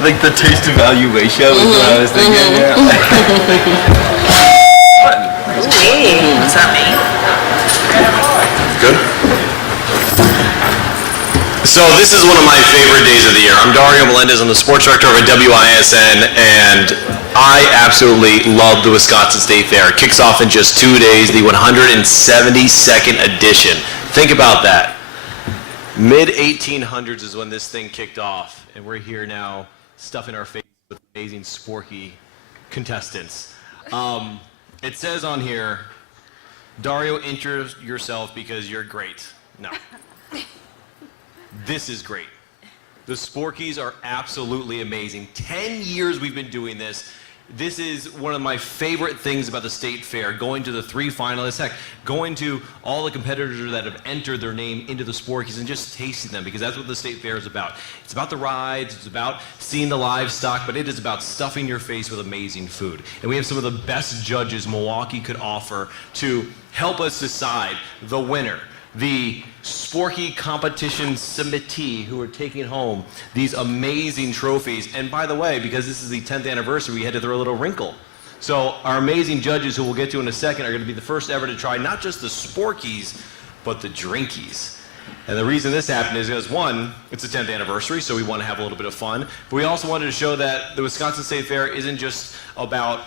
Like the taste evaluation was what I was thinking. Yeah. What's that mean? Good. So this is one of my favorite days of the year. I'm Dario Melendez. I'm the sports director over at WISN, and I absolutely love the Wisconsin State Fair. It kicks off in just 2 days, the 172nd edition. Think about that. Mid-1800s is when this thing kicked off, and we're here now stuffing our faces with amazing Sporky contestants. It says on here, Dario, introduce yourself because you're great. No. This is great. The Sporkies are absolutely amazing. 10 years we've been doing this. This is one of my favorite things about the State Fair, going to the 3 finalists, heck, going to all the competitors that have entered their name into the Sporkies and just tasting them, because that's what the State Fair is about. It's about the rides, it's about seeing the livestock, but it is about stuffing your face with amazing food. And we have some of the best judges Milwaukee could offer to help us decide the winner, the Sporky competition submittee who are taking home these amazing trophies. And by the way, because this is the 10th anniversary, we had to throw a little wrinkle. So our amazing judges, who we'll get to in a second, are going to be the first ever to try not just the Sporkies, but the Drinkies. And the reason this happened is because, one, it's the 10th anniversary, so we want to have a little bit of fun. But we also wanted to show that the Wisconsin State Fair isn't just about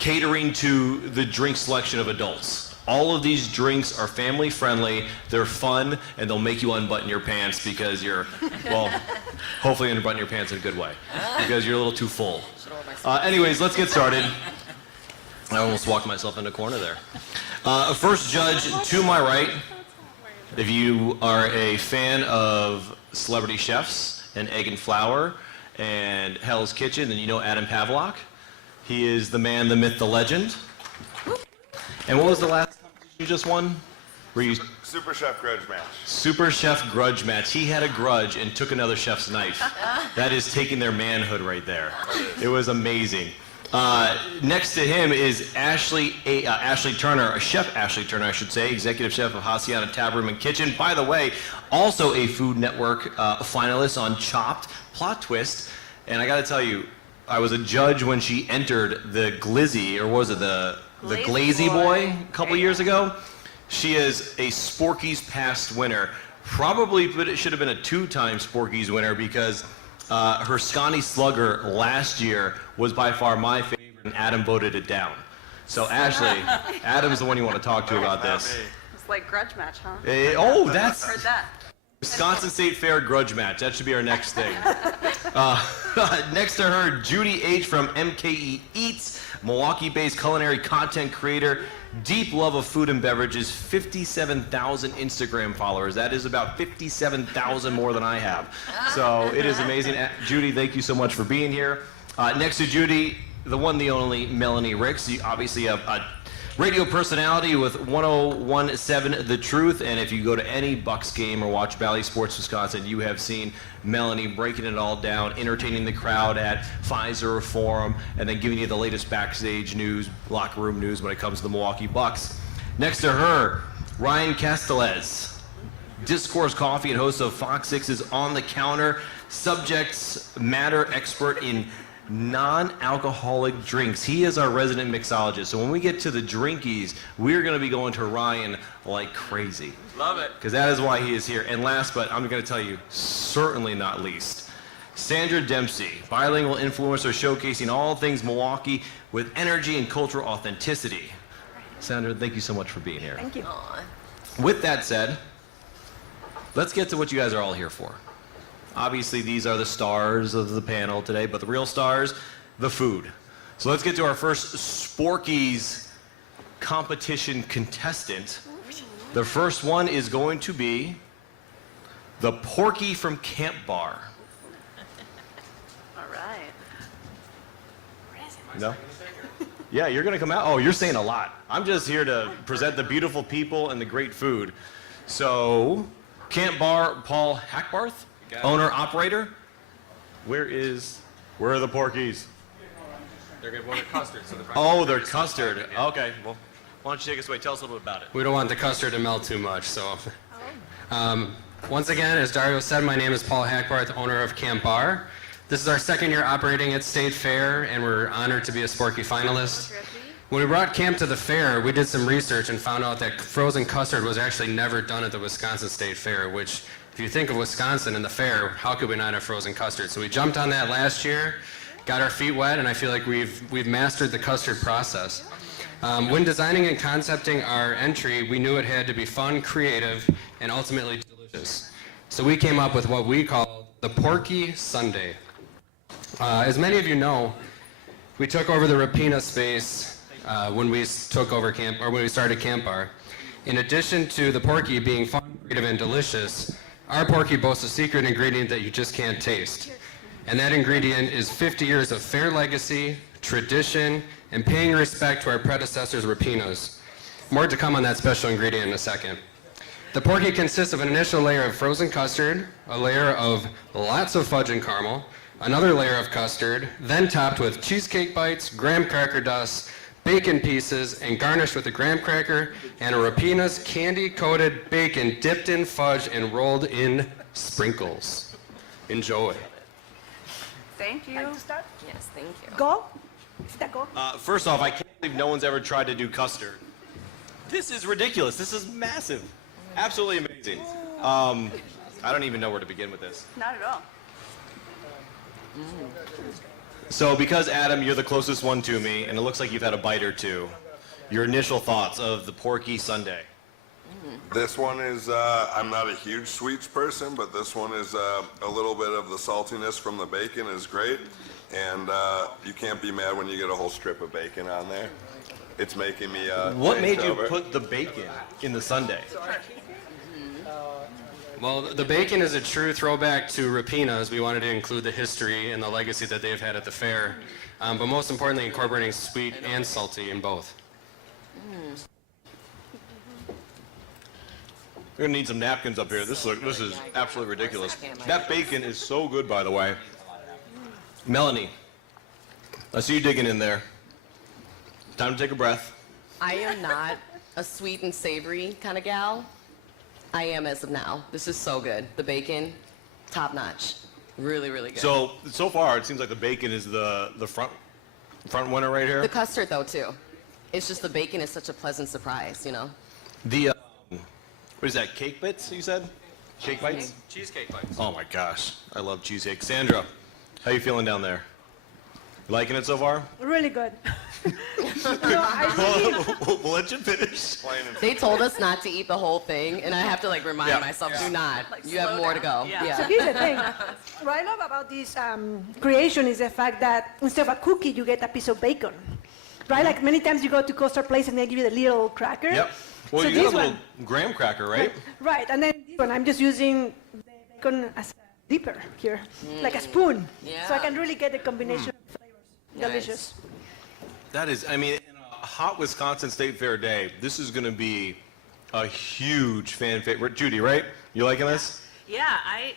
catering to the drink selection of adults. All of these drinks are family friendly, they're fun, and they'll make you unbutton your pants because you're, well, hopefully unbutton your pants in a good way, because you're a little too full. Anyways, let's get started. I almost walked myself in a corner there. First judge to my right, if you are a fan of celebrity chefs and Egg and Flour and Hell's Kitchen, then you know Adam Pavlock. He is the man, the myth, the legend. And what was the last competition you just won? Were you Super Chef Grudge Match. Super Chef Grudge Match. He had a grudge and took another chef's knife. That is taking their manhood right there. It was amazing. Next to him is Ashley Turner, Chef Ashley Turner, I should say, executive chef of Hacienda Tap Room and Kitchen. By the way, also a Food Network finalist on Chopped, Plot Twist. And I got to tell you, I was a judge when she entered the Glizzy, or was it the Glazy Boy a couple years ago. She is a Sporkies past winner. Probably, but it should have been a 2-time Sporkies winner, because her Scotty Slugger last year was by far my favorite, and Adam voted it down. So Ashley, Adam's the one you want to talk to about this. It's like grudge match, huh? Oh, that's Heard that. Wisconsin State Fair grudge match. That should be our next thing. Next to her, Judy H. from MKE Eats, Milwaukee-based culinary content creator, deep love of food and beverages, 57,000 Instagram followers. That is about 57,000 more than I have. So it is amazing. Judy, thank you so much for being here. Next to Judy, the one, the only Melanie Ricks. You obviously have a radio personality with 101.7 The Truth, and if you go to any Bucks game or watch Valley Sports Wisconsin, you have seen Melanie breaking it all down, entertaining the crowd at Pfizer Forum, and then giving you the latest backstage news, locker room news when it comes to the Milwaukee Bucks. Next to her, Ryan Castellez, Discourse Coffee and host of Fox 6's On the Counter, subjects matter expert in non-alcoholic drinks. He is our resident mixologist. So when we get to the drinkies, we're going to be going to Ryan like crazy. Love it. Because that is why he is here. And last, but I'm going to tell you, certainly not least, Sandra Dempsey, bilingual influencer showcasing all things Milwaukee with energy and cultural authenticity. Sandra, thank you so much for being here. Thank you. With that said, let's get to what you guys are all here for. Obviously, these are the stars of the panel today, but the real stars, the food. So let's get to our first Sporkies competition contestant. The first one is going to be the Porky from Camp Bar. All right. No? Yeah, you're going to come out. Oh, you're saying a lot. I'm just here to present the beautiful people and the great food. So, Camp Bar, Paul Hackbarth, owner, operator. Where are the Porkies? They're good. Well, they're custard. So Oh, they're custard. Okay, well, why don't you take us away? Tell us a little bit about it. We don't want the custard to melt too much, so. Once again, as Dario said, my name is Paul Hackbarth, owner of Camp Bar. This is our second year operating at State Fair, and we're honored to be a Sporky finalist. When we brought camp to the fair, we did some research and found out that frozen custard was actually never done at the Wisconsin State Fair, which, if you think of Wisconsin and the fair, how could we not have frozen custard? So we jumped on that last year, got our feet wet, and I feel like we've mastered the custard process. When designing and concepting our entry, we knew it had to be fun, creative, and ultimately delicious. So we came up with what we call the Porky Sundae. As many of you know, we took over the Rapina space when we took over camp, or when we started Camp Bar. In addition to the Porky being fun, creative, and delicious, our Porky boasts a secret ingredient that you just can't taste. And that ingredient is 50 years of fair legacy, tradition, and paying respect to our predecessors' Rapinas. More to come on that special ingredient in a second. The Porky consists of an initial layer of frozen custard, a layer of lots of fudge and caramel, another layer of custard, then topped with cheesecake bites, graham cracker dust, bacon pieces, and garnished with a graham cracker and a Rapina's candy-coated bacon dipped in fudge and rolled in sprinkles. Enjoy. Thank you. Like to start? Yes, thank you. Go. Is that go? First off, I can't believe no one's ever tried to do custard. This is ridiculous. This is massive. Absolutely amazing. I don't even know where to begin with this. Not at all. So because, Adam, you're the closest one to me, and it looks like you've had a bite or two, your initial thoughts of the Porky Sundae. This one is, I'm not a huge sweets person, but this one is a little bit of the saltiness from the bacon is great. And you can't be mad when you get a whole strip of bacon on there. It's making me What made glaze you over. put the bacon in the sundae? Well, the bacon is a true throwback to Rapina's. We wanted to include the history and the legacy that they've had at the fair, but most importantly, incorporating sweet and salty in both. We're gonna need some napkins up here. This is absolutely ridiculous. That bacon is so good, by the way. Melanie, I see you digging in there. Time to take a breath. I am not a sweet and savory kind of gal. I am as of now. This is so good. The bacon, top notch. Really, really good. So far, it seems like the bacon is the front winner right here. The custard, though, too. It's just the bacon is such a pleasant surprise, you know? The what is that? Cake bits? You said? Shake bites? Cheesecake bites. Oh my gosh, I love cheesecake. Sandra, how you feeling down there? Liking it so far? Really good. No, I really, We'll let you finish. They told us not to eat the whole thing, and I have to, like, remind Yeah. myself, do not. Like, You have slow more to down. go. Yeah. so here's the thing. What I love about this creation is the fact that instead of a cookie, you get a piece of bacon. Right? Like many times you go to Coaster Place and they give you the little cracker. Yep. Well, So you got this a little one- graham cracker, right? Right, and then this one, I'm just using the bacon as a dipper here, like a spoon. So I Yeah. can really get the combination of flavors. Nice. Delicious. That is, I mean, in a hot Wisconsin State Fair day, this is going to be a huge fan favorite. Judy, right? You liking this? Yeah, I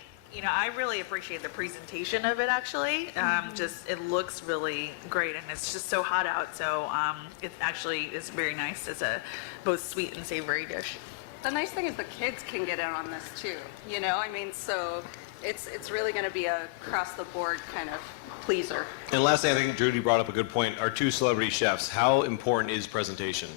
really appreciate the presentation of it actually. Just, it looks really great and it's just so hot out. So it actually is very nice as a both sweet and savory dish. The nice thing is the kids can get in on this too, you know? I mean, so it's really going to be a across the board kind of pleaser. And lastly, I think Judy brought up a good point. Our two celebrity chefs, how important is presentation?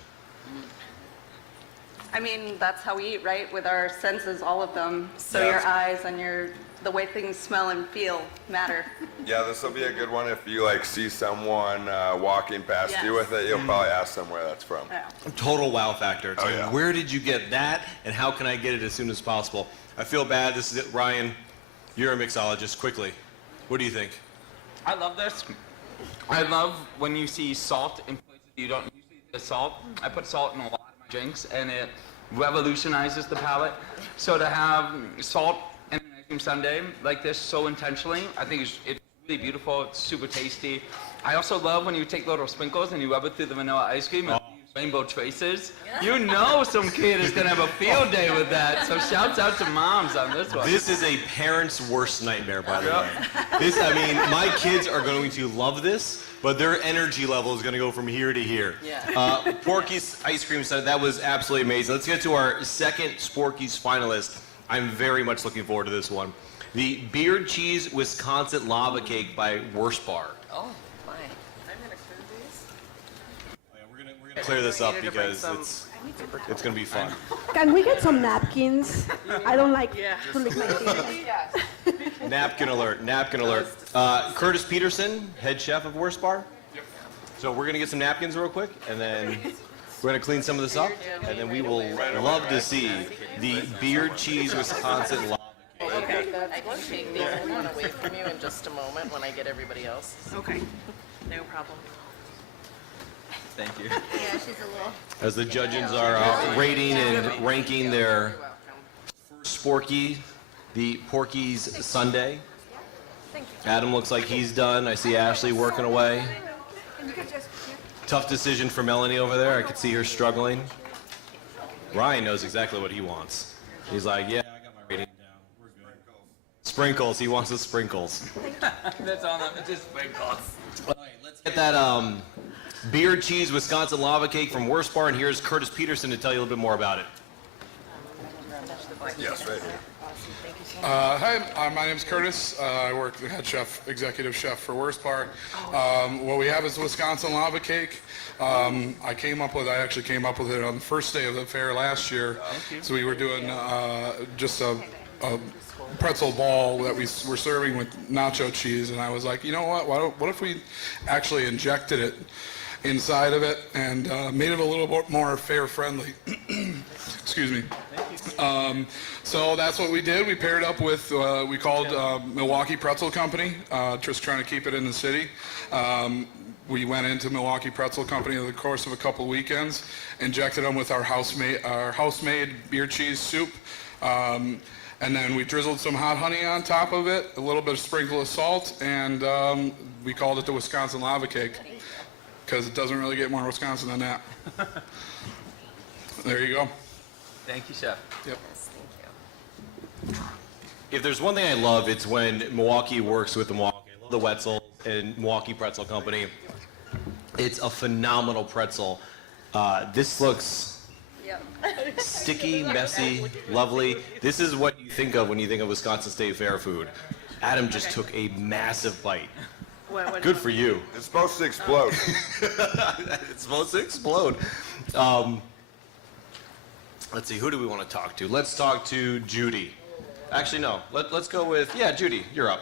I mean, that's how we eat, right? With our senses, all of them. So Yeah. your eyes and the way things smell and feel matter. Yeah, this will be a good one if you like see someone walking past you Yes. with it. You'll probably ask them where that's from. Yeah. Total wow factor. It's Oh, like, yeah. where did you get that and how can I get it as soon as possible? I feel bad. This is it. Ryan, you're a mixologist. Quickly, what do you think? I love this. I love when you see salt in places you don't usually see salt. I put salt in a lot of my drinks, and it revolutionizes the palate. So to have salt in an ice cream sundae like this so intentionally, I think it's really beautiful. It's super tasty. I also love when you take little sprinkles and you rub it through the vanilla ice cream and use rainbow tracers. You know some kid is gonna have a field day with that. So shouts out to moms on this one. This is a parent's worst nightmare, by the way. I mean, my kids are going to love this, but their energy level is going to go from here to here. Yeah. Porky's ice cream sundae, that was absolutely amazing. Let's get to our second Sporkies finalist. I'm very much looking forward to this one. the beard cheese Wisconsin lava cake by Worst Bar. Oh, my. We're gonna clear this up because it's gonna be fun. Can we get some napkins? I don't like to lick my fingers. Napkin alert, napkin alert. Curtis Peterson, head chef of Worst Bar. Yep. So we're gonna get some napkins real quick, and then we're gonna clean some of this up, and then we will love to see the beard cheese Wisconsin lava cake. Okay. I can take these one away from you in just a moment when I get everybody else. Okay, no problem. Thank you. Yeah, she's a little. As the judges are rating and ranking their Sporky, the Porky's Sunday. Adam looks like he's done. I see Ashley working away. Tough decision for Melanie over there. I could see her struggling. Ryan knows exactly what he wants. He's like, yeah, I got my rating down. We're good. Sprinkles. He wants the sprinkles. That's all. Just sprinkles. All right, let's get that beard cheese Wisconsin lava cake from Worst Bar, and here's Curtis Peterson to tell you a little bit more about it. Yes, right here. Hi, my name's Curtis. I work the head chef, executive chef for Worst Bar. What we have is the Wisconsin lava cake. I actually came up with it on the first day of the fair last year. So we were doing just a pretzel ball that we were serving with nacho cheese, and I was like, you know what? What if we actually injected it inside of it and made it a little bit more fair friendly? Excuse me. So that's what we did. We paired up with, we called Milwaukee Pretzel Company, just trying to keep it in the city. We went into Milwaukee Pretzel Company over the course of a couple of weekends, injected them with our house-made beer cheese soup, and then we drizzled some hot honey on top of it, a little bit of sprinkle of salt, and we called it the Wisconsin lava cake, because it doesn't really get more Wisconsin than that. There you go. Thank you, Chef. Yep. If there's one thing I love, it's when Milwaukee works with Milwaukee. I love the Wetzel and Milwaukee Pretzel Company. It's a phenomenal pretzel. This looks sticky, messy, lovely. This is what you think of when you think of Wisconsin State Fair food. Adam just took a massive bite. Good for you. It's supposed to explode. It's supposed to explode. Let's see, who do we want to talk to? Let's talk to Judy. Actually, no. Let's go with, Judy, you're up.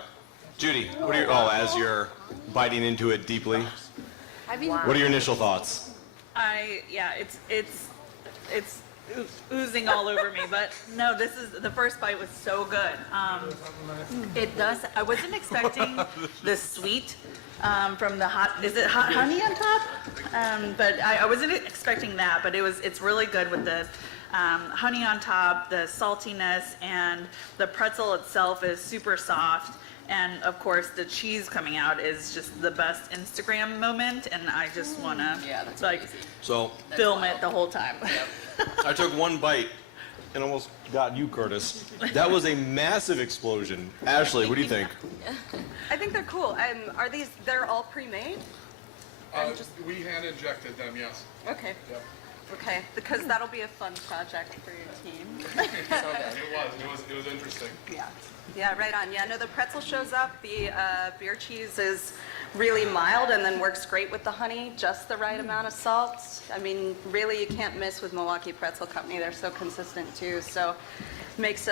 Judy, what are your, as you're biting into it deeply, what are your initial thoughts? It's oozing all over me, but no, the first bite was so good. I wasn't expecting the sweet from the hot, is it hot honey on top? But I wasn't expecting that, but it's really good with the honey on top, the saltiness, and the pretzel itself is super soft. And of course, the cheese coming out is just the best Instagram moment, and I just want to film it the whole time. I took one bite and almost got you, Curtis. That was a massive explosion. Ashley, what do you think? I think they're cool. They're all pre-made? We hand injected them, yes. Okay. Yep. Okay, because that'll be a fun project for your team. It was interesting. Yeah, right on. Yeah, no, the pretzel shows up. The beer cheese is really mild and then works great with the honey, just the right amount of salt. I mean, really, you can't miss with Milwaukee Pretzel Company. They're so consistent too. So makes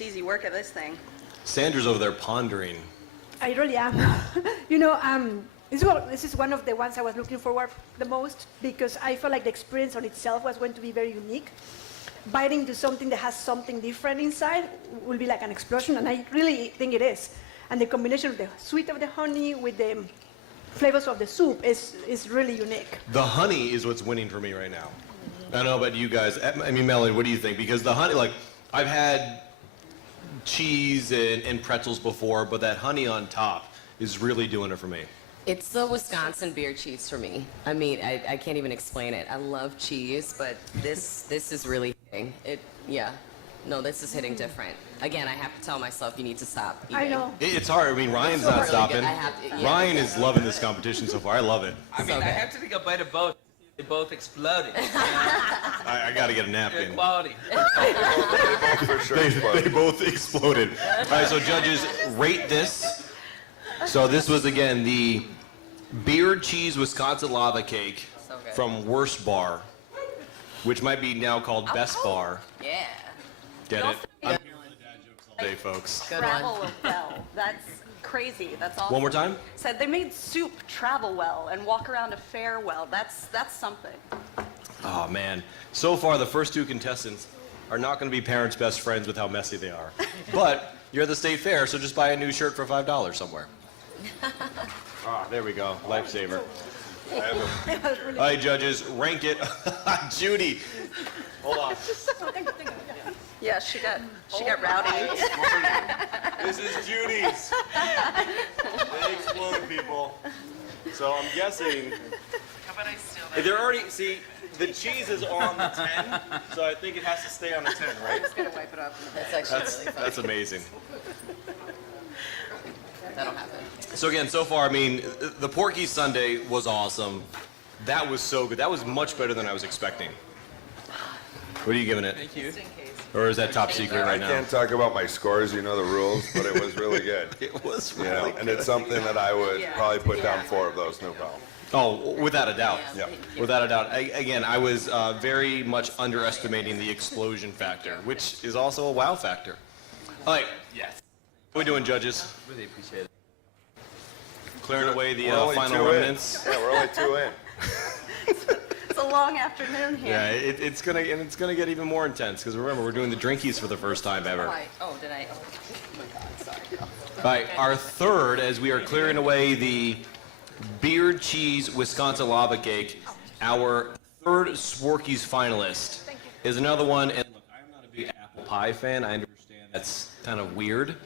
easy work of this thing. Sandra's over there pondering. I really am. This is one of the ones I was looking forward the most because I felt like the experience on itself was going to be very unique. Biting into something that has something different inside will be like an explosion, and I really think it is. And the combination of the sweet of the honey with the flavors of the soup is really unique. The honey is what's winning for me right now. I don't know about you guys. I mean, Melanie, what do you think? Because the honey, I've had cheese and pretzels before, but that honey on top is really doing it for me. It's the Wisconsin beer cheese for me. I mean, I can't even explain it. I love cheese, but this is really hitting. This is hitting different. Again, I have to tell myself you need to stop eating. I know. It's hard. I mean, Ryan's not stopping. Ryan is loving this competition so far. I love it. I mean, I have to take a bite of both. They both exploded. I got to get a Good napkin. quality. They both for sure They exploded. both exploded. All right, so judges, rate this. So this was, again, the beer cheese Wisconsin lava cake So good. from Worst Bar, which might be now called Best Bar. Yeah. Get it? I'm Good here for the dad jokes all day, folks. Good Travel one. well. That's crazy. That's awesome. One more time? Said they made soup travel well and walk around a fair well. That's something. Oh, man. So far, the first two contestants are not going to be parents' best friends with how messy they are. But you're at the state fair, so just buy a new shirt for $5 somewhere. Ah, there we go. Lifesaver. All right, judges, rank it. Judy. Hold on. Yeah, she got rowdy. This is Judy's. They explode, people. So I'm guessing How about I steal that? they're already, see, the cheese is on the 10, so I think it has to stay on the 10, right? Gonna wipe it off. That's actually really funny. That's amazing. That'll happen. So again, so far, I mean, the Porky Sundae was awesome. That was so good. That was much better than I was expecting. What are you giving it? Thank you. Or is that top secret I right now? can't talk about my scores, you know the rules, but it was really good. It was You really know, and it's something that I would probably put down 4 of those, no problem. Oh, without a doubt. Yeah. Without a doubt. Again, I was very much underestimating the explosion factor, which is also a wow factor. All right. Yes. What are we doing, judges? Really appreciate it. Clearing away the We're only final 2 in. remnants. Yeah, we're only 2 in. It's a long afternoon here. Yeah, it's gonna get even more intense because remember we're doing the drinkies for the first time ever. Did I? Oh my God, sorry. All right, our third, as we are clearing away the beer cheese Wisconsin lava cake, our third Sporkies finalist is another one. And look, I'm not a big apple pie fan. I understand that's kind of weird,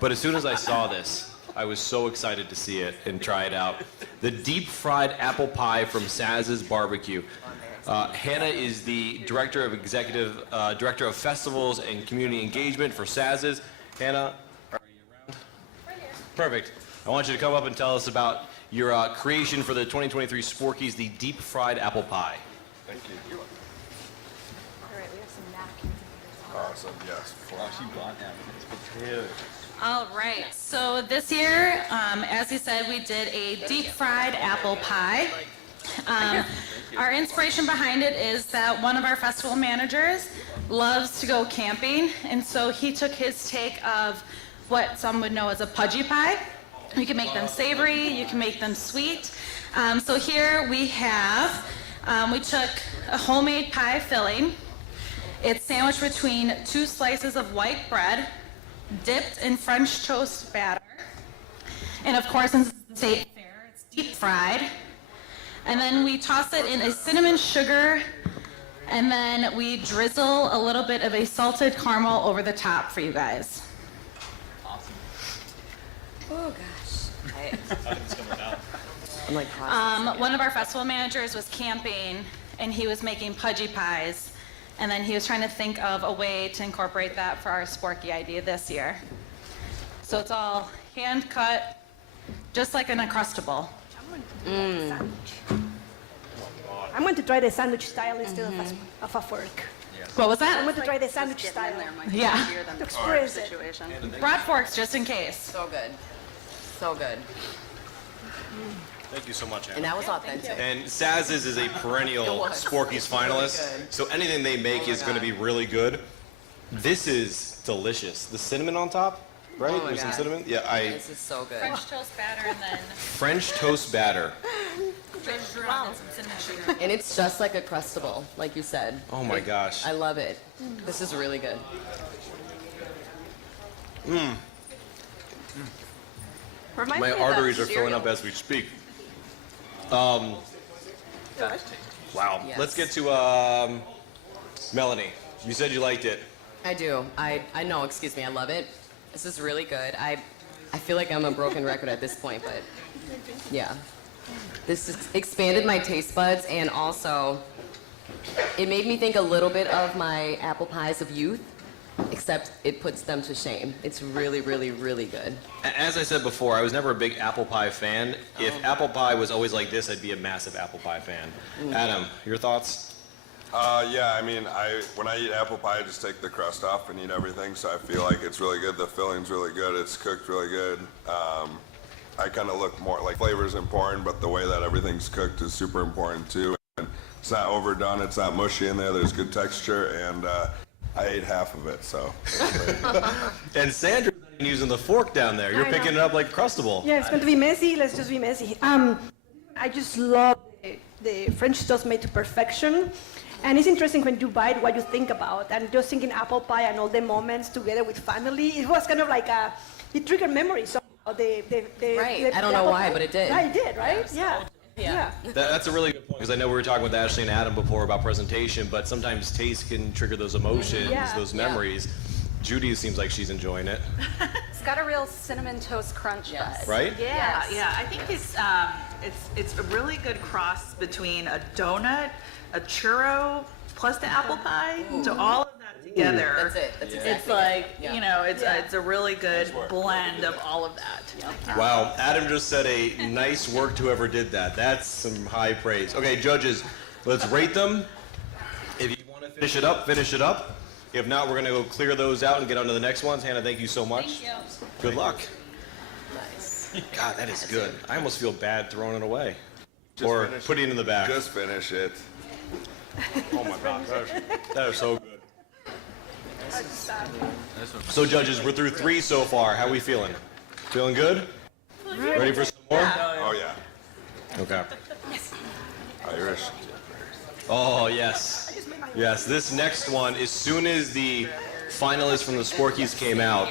but as soon as I saw this, I was so excited to see it and try it out. The deep fried apple pie from Saz's Barbecue. Hannah is the director of festivals and community engagement for Saz's. Hannah, are you around? Perfect. I want you to come up and tell us about your creation for the 2023 Sporkies, the deep fried apple pie. Thank you. All right, we have some napkins. Awesome, yes. Wow, she brought napkins. Potatoes. All right, so this year, as you said, we did a deep fried apple pie. Our inspiration behind it is that one of our festival managers loves to go camping, and so he took his take of what some would know as a pudgy pie. You can make them savory, you can make them sweet. So here we have, we took a homemade pie filling. It's sandwiched between 2 slices of white bread, dipped in French toast batter. And of course, since it's the state fair, it's deep fried. And then we toss it in a cinnamon sugar, and then we drizzle a little bit of a salted caramel over the top for you guys. Oh gosh. I'm like, One of our festival managers was camping, and he was making pudgy pies. And then he was trying to think of a way to incorporate that for our Sporky idea this year. So it's all hand cut, just like an Uncrustable. I'm going to try the sandwich style instead of a fork. What was I'm that? going to try the Just sandwich getting style. in there might be Yeah. easier than the Express it. situation. Brought forks just in case. so good. So good. Thank you so much, Hannah. And that was authentic. And Saz's is a perennial It was. Sporkies It's really finalist, good. so anything they make Oh my is going to God. be really good. This is delicious. The cinnamon on top, right? Oh my There's some God. cinnamon. Yeah, This is so good. French toast batter and then French toast batter. ginger and some cinnamon sugar. And it's just like a Crustable, like you said. Oh my gosh. I love it. This is really good. Remind My me of arteries that are filling cereal. up as we speak. Wow. Yes. Let's get to Melanie. You said you liked it. I do. I know, excuse me, I love it. This is really good. I feel like I'm a broken record at this point, but yeah. This has expanded my taste buds, and also it made me think a little bit of my apple pies of youth. except it puts them to shame. It's really, really, really good. As I said before, I was never a big apple pie fan. If apple pie was always like this, I'd be a massive apple pie fan. Adam, your thoughts? Yeah, I mean, when I eat apple pie, I just take the crust off and eat everything, so I feel like it's really good. The filling's really good. It's cooked really good. I kind of look more like flavor's important, but the way that everything's cooked is super important too. And it's not overdone. It's not mushy in there. There's good texture, and I ate half of it, so. And Sandra's not even using the fork down there. You're I know. picking it up like Crustable. Yeah, it's going to be messy. Let's just be messy. I just love the French toast made to perfection. And it's interesting when you bite what you think about. And just thinking apple pie and all the moments together with family, it was kind of like it triggered memories. So Right. I don't know why, but it did. Yeah, it did, right? Yeah. Yeah. That's a really good point, because I know we were talking with Ashley and Adam before about presentation, but sometimes taste can trigger those emotions, Yeah. those memories. Judy seems like she's enjoying it, It's got a real cinnamon toast crunch Yes. vibe. right? Yeah, yeah. I think it's a really good cross between a donut, a churro, plus the apple pie. So all of that together. That's it. That's exactly It's like, it. you know, it's a really good blend of all of that. Wow, Adam just said a nice work to whoever did that. That's some high praise. Okay, judges, let's rate them. If you want to finish it up, finish it up. If not, we're going to go clear those out and get on to the next ones. Hannah, thank you so much. Thank you. Good luck. Nice. God, that is good. I almost feel bad throwing it away. Just Or finish putting it in the back. Just finish it. Oh my God, that is so good. So judges, we're through 3 so far. How are we feeling? Feeling good? Ready for some more? Oh, yeah. Okay. Irish. Oh, yes. Yes, this next one, as soon as the finalists from the Sporkies came out,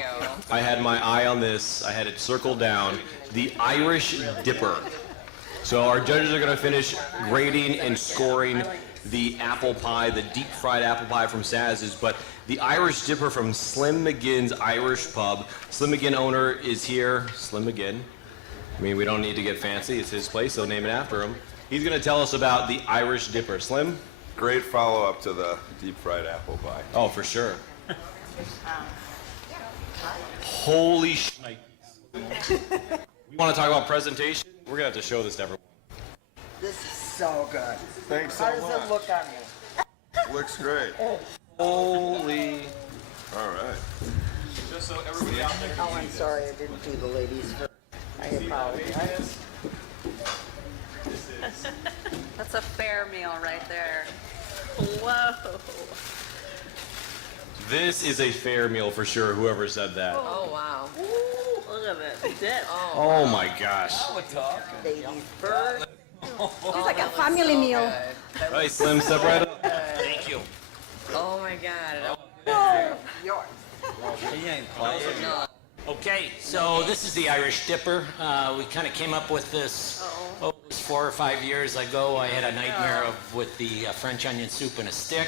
I had my eye on this. I had it circled down. The Irish Dipper. So our judges are going to finish grading and scoring the apple pie, the deep fried apple pie from Saz's, but the Irish Dipper from Slim McGinn's Irish Pub. Slim McGinn owner is here. Slim McGinn. I mean, we don't need to get fancy. It's his place. They'll name it after him. He's going to tell us about the Irish Dipper. Slim? Great follow-up to the deep fried apple pie. Oh, for sure. Holy shnikes. We want to talk about presentation? We're going to have to show this to everyone. This is so good. Thanks so How does much. it look on you? Looks great. Holy. All right. Just so everybody out there. Oh, I'm sorry, I didn't do the ladies first. I apologize. That's a fair meal right there. Whoa. This is a fair meal for sure, whoever said that. Oh, wow. Ooh, look at this dip. Oh my gosh. Ladies first. It's like a family meal. All right, Slim, step right up. Thank you. Oh my God. Yours. Okay, so this is the Irish Dipper. We kind of came up with this, it was 4 or 5 years ago. I had a nightmare with the French onion soup in a stick.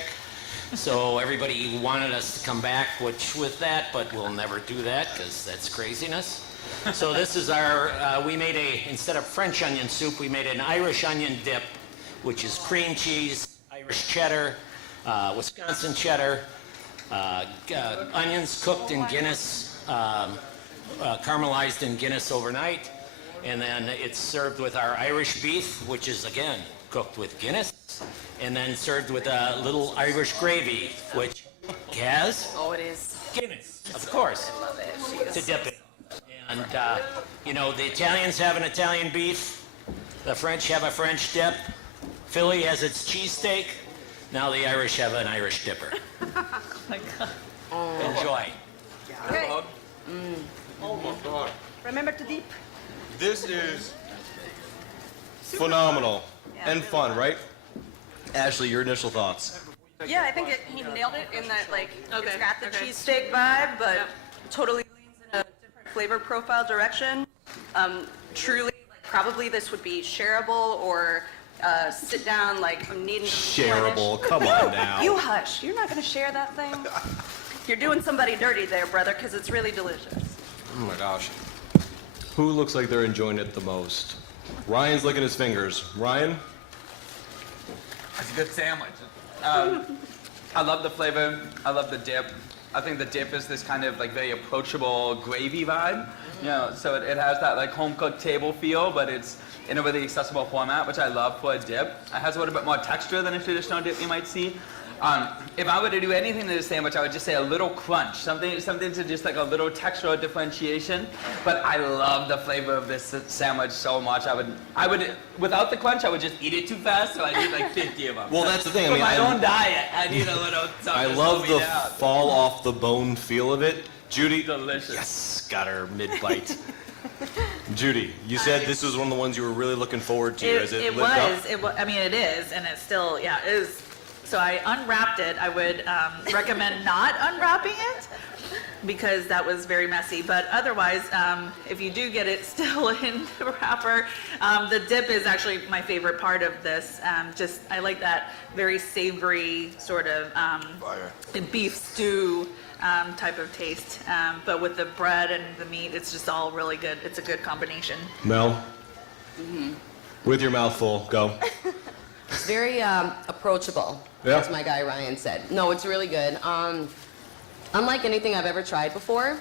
So everybody wanted us to come back with that, but we'll never do that because that's craziness. So this is our, instead of French onion soup, we made an Irish onion dip, which is cream cheese, Irish cheddar, Wisconsin cheddar, onions cooked in Guinness, caramelized in Guinness overnight, and then it's served with our Irish beef, which is again cooked with Guinness, and then served with a little Irish gravy, which has Oh, it is. Guinness, of course, I love it. She to is. dip it. And you know, the Italians have an Italian beef, the French have a French dip, Philly has its cheesesteak. Now the Irish have an Irish dipper. Oh my God. Enjoy. Great. Oh my God. Remember to dip. This is phenomenal and fun, right? Ashley, your initial thoughts? Yeah, I think he nailed it in that, like, it's Okay, got the okay. cheesesteak vibe, but totally leans in a different flavor profile direction. Truly, like, probably this would be shareable or sit down, like, I'm needing to Shareable, replenish. come on now. You hush. You're not going to share that thing? You're doing somebody dirty there, brother, because it's really delicious. Oh my gosh. Who looks like they're enjoying it the most? Ryan's licking his fingers. Ryan? It's a good sandwich. I love the flavor. I love the dip. I think the dip is this kind of like very approachable gravy vibe. You know, so it has that like home cooked table feel, but it's in a really accessible format, which I love for a dip. It has a little bit more texture than a traditional dip you might see. If I were to do anything to this sandwich, I would just say a little crunch, something to just like a little textural differentiation. But I love the flavor of this sandwich so much. I would, without the crunch, I would just eat it too fast. So I need like 50 of them. Well, that's the thing. I For mean, my own diet, I need a little. I something to love slow the me down. fall off the bone feel of it. Judy? Delicious. Yes, got her mid-bite. Judy, you said this was one of the ones you were really looking forward to. Has it lived up? It was. I mean, it is, and it's still, yeah, it is. So I unwrapped it. I would recommend not unwrapping it because that was very messy. But otherwise, if you do get it still in the wrapper, the dip is actually my favorite part of this. I like that very savory sort of beef stew type of taste. But with the bread and the meat, it's just all really good. It's a good combination. Mel? With your mouth full, go. It's very approachable, Yeah. as my guy Ryan said. No, it's really good. Unlike anything I've ever tried before,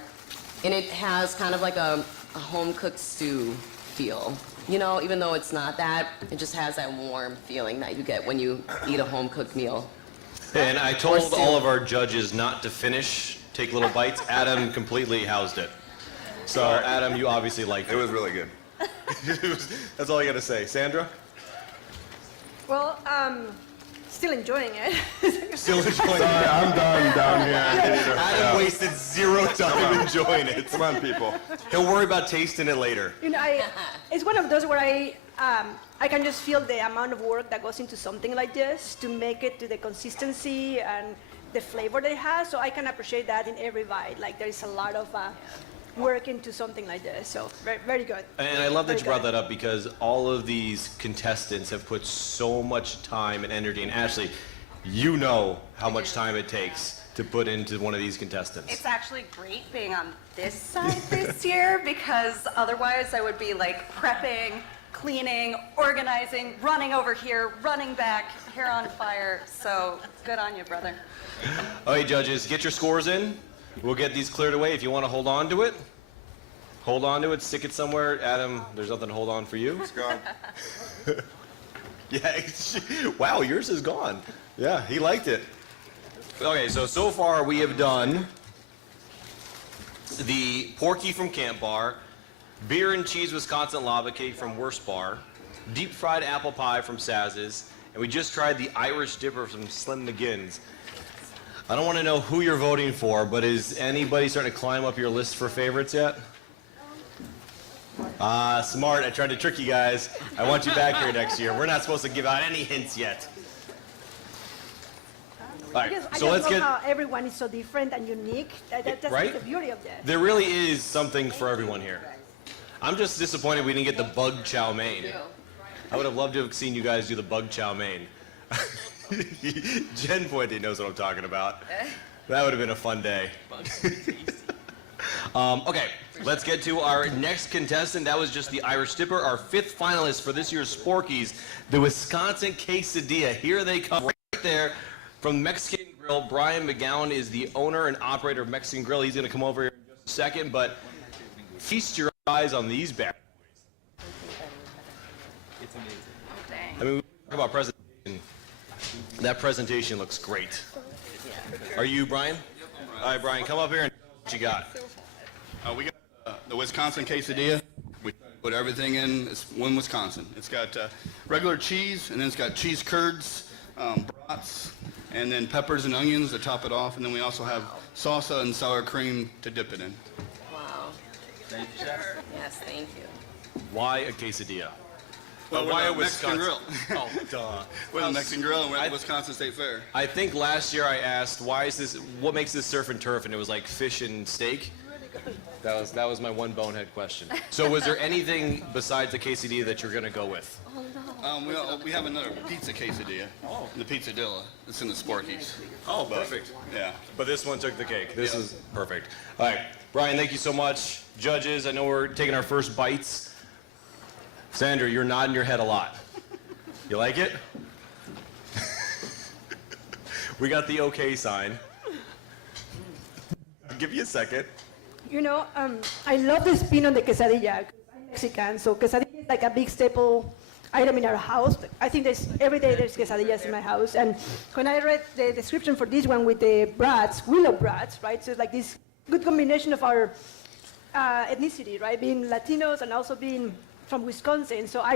and it has kind of like a home-cooked stew feel. You know, even though it's not that, it just has that warm feeling that you get when you eat a home-cooked meal. And I told all of our judges not to finish, take little bites. Adam completely housed it. So, Adam, you obviously liked it. It was really good. That's all I got to say. Sandra? Well, still enjoying it. Still enjoying Sorry, it. I'm done down here. Adam wasted zero time enjoying it. Come on, people. He'll worry about tasting it later. You know, it's one of those where I can just feel the amount of work that goes into something like this to make it to the consistency and the flavor that it has. So I can appreciate that in every bite. Like there is a lot of work into something like this. So very, very good. And I love that Very you brought good. that up because all of these contestants have put so much time and energy. And Ashley, you know how much time it takes to put into one of these contestants. It's actually great being on this side this year because otherwise I would be like prepping, cleaning, organizing, running over here, running back, hair on fire. So good on you, brother. All right, judges, get your scores in. We'll get these cleared away. If you want to hold on to it, hold on to it, stick it somewhere. Adam, there's nothing to hold on for you. It's gone. Yeah, wow, yours is gone. Yeah, he liked it. Okay, so far we have done the Porky from Camp Bar, Beer and Cheese Wisconsin Lava Cake from Worst Bar, Deep Fried Apple Pie from Saz's, and we just tried the Irish Dipper from Slim McGinn's. I don't want to know who you're voting for, but is anybody starting to climb up your list for favorites yet? Smart. I tried to trick you guys. I want you back here next year. We're not supposed to give out any hints yet. All right, I so let's just love get... how everyone is so different and unique. That's Right? the beauty of this. There really is something for everyone here. I'm just disappointed we didn't get the bug chow mein. I would have loved to have seen you guys do the bug chow mein. Jen Puente knows what I'm talking about. That would have been a fun day. Okay, let's get to our next contestant. That was just the Irish Dipper, our fifth finalist for this year's Sporkies, the Wisconsin Quesadilla. Here they come right there from Mexican Grill. Brian McGowan is the owner and operator of Mexican Grill. He's going to come over here in just a second, but feast your eyes on these bad boys. It's amazing. I mean, we talk about presentation. That presentation looks great. Are you Brian? All right, Brian, come up here and tell us what you got. We got the Wisconsin quesadilla. We put everything in. It's one Wisconsin. It's got regular cheese, and then it's got cheese curds, brats, and then peppers and onions to top it off. And then we also have salsa and sour cream to dip it in. Wow. Thank you, Chef. Yes, thank you. Why a quesadilla? Well, why we're a the Mexican Wisconsin? Grill. Oh, duh. We're the Mexican Grill, and we're at the Wisconsin State Fair. I think last year I asked, why is this, what makes this surf and turf? And it was like fish and steak. That was my one bonehead question. So was there anything besides the quesadilla that you're going to go with? We have another pizza quesadilla. Oh. The Pizzadilla. It's in the Sporkies. Oh, perfect. Yeah. But this one took the cake. This Yeah. is perfect. All right, Brian, thank you so much. Judges, I know we're taking our first bites. Sandra, you're nodding your head a lot. You like it? We got the okay sign. give you a second. You know, I love the spin on the quesadilla. I'm Mexican, so quesadilla is like a big staple item in our house. I think every day there's quesadillas in my house. And when I read the description for this one with the brats, we love brats, right? So it's like this good combination of our ethnicity, right? Being Latinos and also being from Wisconsin. So I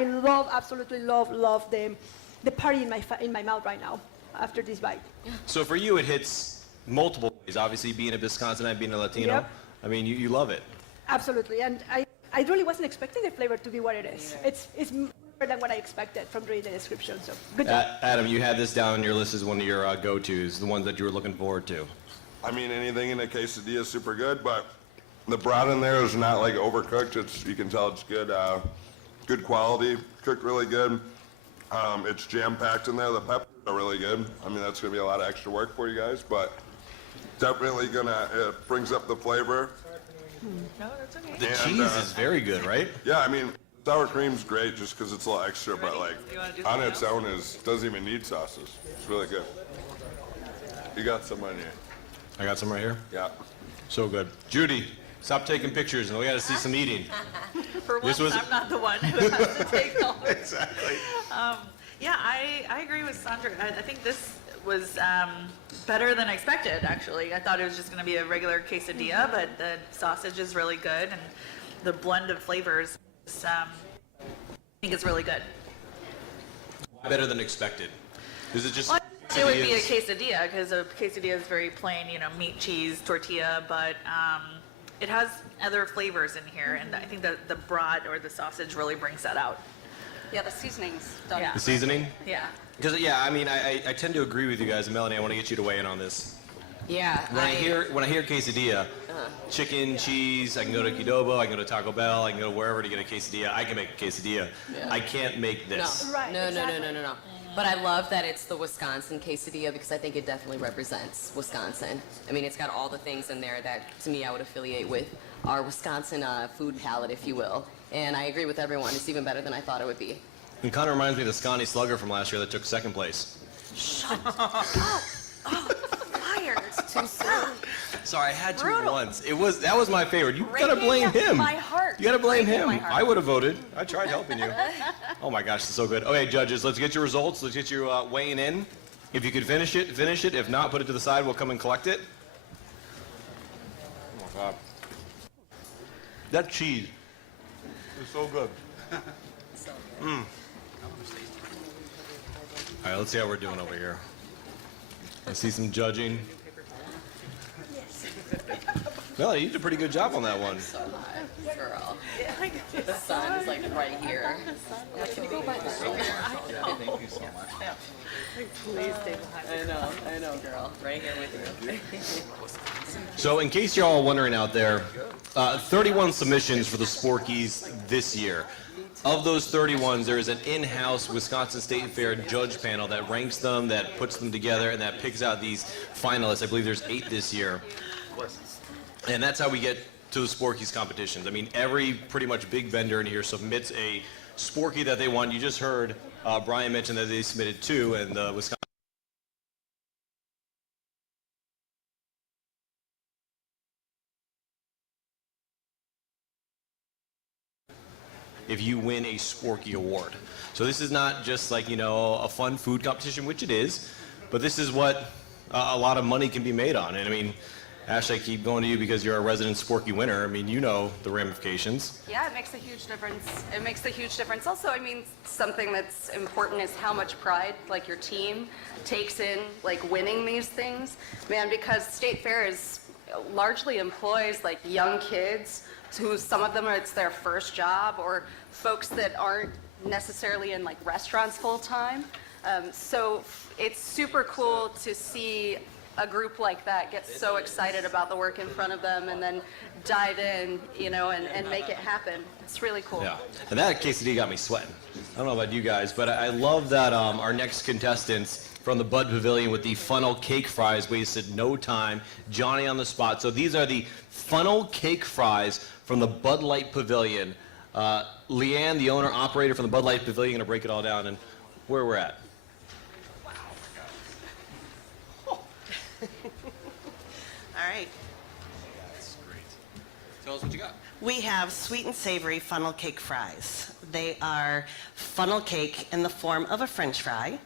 absolutely love the party in my mouth right now after this bite. So for you, it hits multiple ways. Obviously, being a Wisconsinite, being a Latino. Yep. I mean, you love it. Absolutely, and I really wasn't expecting the flavor to be what it is. It's more than what I expected from reading the description, so good job. Adam, you had this down on your list as one of your go-tos, the ones that you were looking forward to. I mean, anything in a quesadilla is super good, but the brat in there is not like overcooked. You can tell it's good, good quality, cooked really good. It's jam-packed in there. The peppers are really good. I mean, that's gonna be a lot of extra work for you guys, but definitely it brings up the flavor. No, that's okay. The cheese is very good, right? Yeah, I mean, sour cream's great just because it's a little extra, but like You wanna do on something its own doesn't even need sauces. It's really good. You got some on here. I got some right here. Yeah. So good. Judy, stop taking pictures, and we got to see some eating. For once, This was- I'm not the one who has to take all this. Exactly. Yeah, I agree with Sandra. I think this was better than expected, actually. I thought it was just going to be a regular quesadilla, but the sausage is really good, and the blend of flavors, I think it's really good. Better than expected. Is it just? Well, it would be a quesadillas? quesadilla, because a quesadilla is very plain, meat, cheese, tortilla, but it has other flavors in here, and I think that the brat or the sausage really brings that out. Yeah, the seasoning's done. Yeah. The seasoning? Yeah. Because I mean, I tend to agree with you guys, and Melanie, I want to get you to weigh in on this. Yeah. When I hear quesadilla, chicken, cheese, I can go to Qdoba, I can go to Taco Bell, I can go wherever to get a quesadilla. I can make a quesadilla. Yeah. I can't make this. Right, No. exactly. No. But I love that it's the Wisconsin quesadilla because I think it definitely represents Wisconsin. I mean, it's got all the things in there that, to me, I would affiliate with our Wisconsin food palette, if you will. And I agree with everyone. It's even better than I thought it would be. It kind of reminds me of the Scotty Slugger from last year that took second place. Shut up. Oh, fired. Too soon. Sorry, I had to Brutal. once. That was my favorite. You gotta blame Breaking him. my heart. You gotta blame Breaking him. my heart. I would have voted. I tried helping you. Oh my gosh, it's so good. Okay, judges, let's get your results. Let's get you weighing in. If you could finish it, finish it. If not, put it to the side. We'll come and collect it. Oh my God. That cheese is so good. All right, let's see how we're doing over here. I see some judging. Melanie, you did a pretty good job on that one. So hot, girl. The sun is like right here. Can you go by the sun? Thank you so much. Please stay behind. I know, girl. Right here with you. So in case you're all wondering out there, 31 submissions for the Sporkies this year. Of those 31s, there is an in-house Wisconsin State Fair judge panel that ranks them, that puts them together, and that picks out these finalists. I believe there's 8 this year. And that's how we get to the Sporkies competitions. I mean, every pretty much big vendor in here submits a Sporky that they want. You just heard Brian mention that they submitted 2, and the Wisconsin. If you win a Sporky award. So this is not just like, a fun food competition, which it is, but this is what a lot of money can be made on. And I mean, Ash, I keep going to you because you're a resident Sporky winner. I mean, you know the ramifications. Yeah, it makes a huge difference. It makes a huge difference. Also, I mean, something that's important is how much pride, like, your team takes in, like, winning these things. Man, because State Fair largely employs, like, young kids who some of them it's their first job, or folks that aren't necessarily in, like, restaurants full time. So it's super cool to see a group like that get so excited about the work in front of them and then dive in, and make it happen. It's really cool. Yeah, and that quesadilla got me sweating. I don't know about you guys, but I love that our next contestants from the Bud Pavilion with the funnel cake fries wasted no time. Johnny on the spot. So these are the funnel cake fries from the Bud Light Pavilion. Leanne, the owner operator from the Bud Light Pavilion, going to break it all down and where we're at. All right. Tell us what you got. We have sweet and savory funnel cake fries. They are funnel cake in the form of a French fry,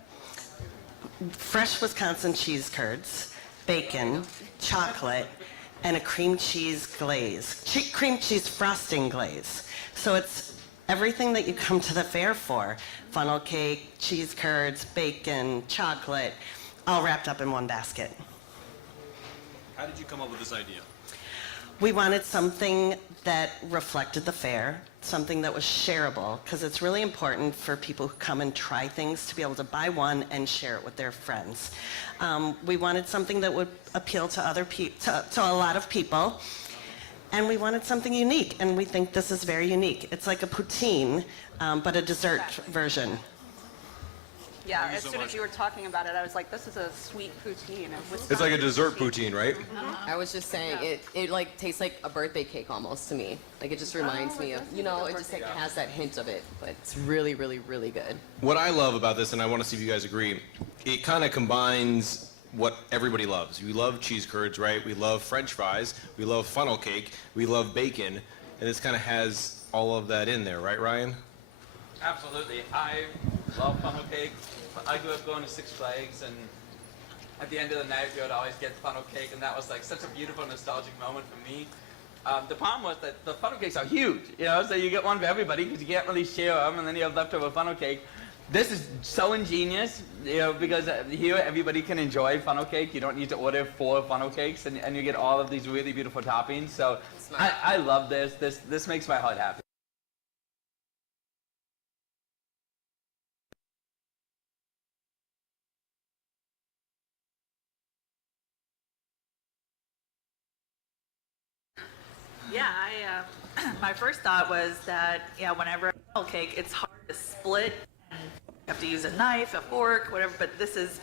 fresh Wisconsin cheese curds, bacon, chocolate, and a cream cheese glaze, cream cheese frosting glaze. So it's everything that you come to the fair for. Funnel cake, cheese curds, bacon, chocolate, all wrapped up in one basket. How did you come up with this idea? We wanted something that reflected the fair, something that was shareable, because it's really important for people who come and try things to be able to buy one and share it with their friends. We wanted something that would appeal to to a lot of people, and we wanted something unique, and we think this is very unique. It's like a poutine, but a dessert version. Yeah, Thank you as so soon much. as you were talking about it, I was like, this is a sweet poutine. It's like a dessert poutine, right? I was just saying, it like tastes like a birthday cake almost to me. Like it just reminds me of, it just like has that hint of it, but it's really, really, really good. What I love about this, and I want to see if you guys agree, it kind of combines what everybody loves. We love cheese curds, right? We love French fries. We love funnel cake. We love bacon. And this kind of has all of that in there, right, Ryan? Absolutely. I love funnel cake. I grew up going to Six Flags, and at the end of the night, we would always get funnel cake, and that was like such a beautiful, nostalgic moment for me. The problem was that the funnel cakes are huge, so you get one for everybody because you can't really share them, and then you have leftover funnel cake. This is so ingenious, because here everybody can enjoy funnel cake. You don't need to order 4 funnel cakes, and you get all of these really beautiful toppings. So I love this. This makes my heart happy. Yeah, my first thought was that, whenever a funnel cake, it's hard to split. And you have to use a knife, a fork, whatever, but this is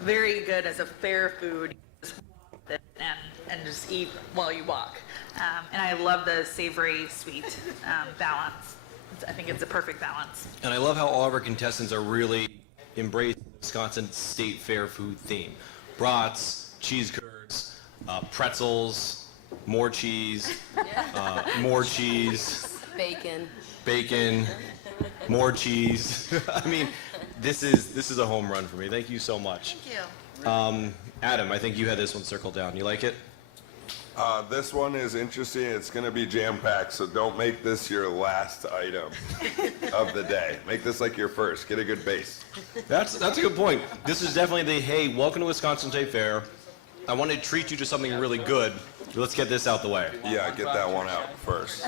very good as a fair food. Just walk with it and just eat while you walk. And I love the savory, sweet balance. I think it's a perfect balance. And I love how all of our contestants are really embracing the Wisconsin State Fair food theme. Brats, cheese curds, pretzels, more cheese, bacon, more cheese. I mean, this is a home run for me. Thank you so much. Thank you. Adam, I think you had this one circled down. You like it? This one is interesting. It's going to be jam-packed, so don't make this your last item of the day. Make this like your first. Get a good base. That's a good point. This is definitely the, hey, welcome to Wisconsin State Fair. I want to treat you to something really good. Let's get this out the way. Yeah, get that one out first.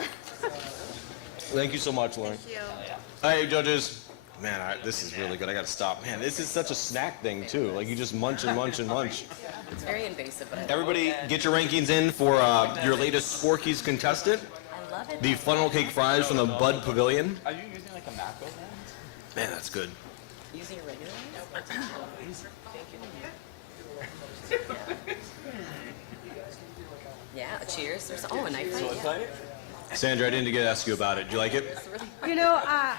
Thank you so much, Lauren. Thank you. Hey, judges. Man, this is really good. I got to stop. Man, this is such a snack thing, too. Like, you just munch and munch and munch. It's very invasive, but I love Everybody, it. get your rankings in for your latest Sporkies contestant. I love it. The funnel cake fries from the Bud Pavilion. Are you using like a macro then? Man, that's good. Using a regular Yeah, cheers. There's a knife right? Sandra, I didn't get to ask you about it. Do you like it?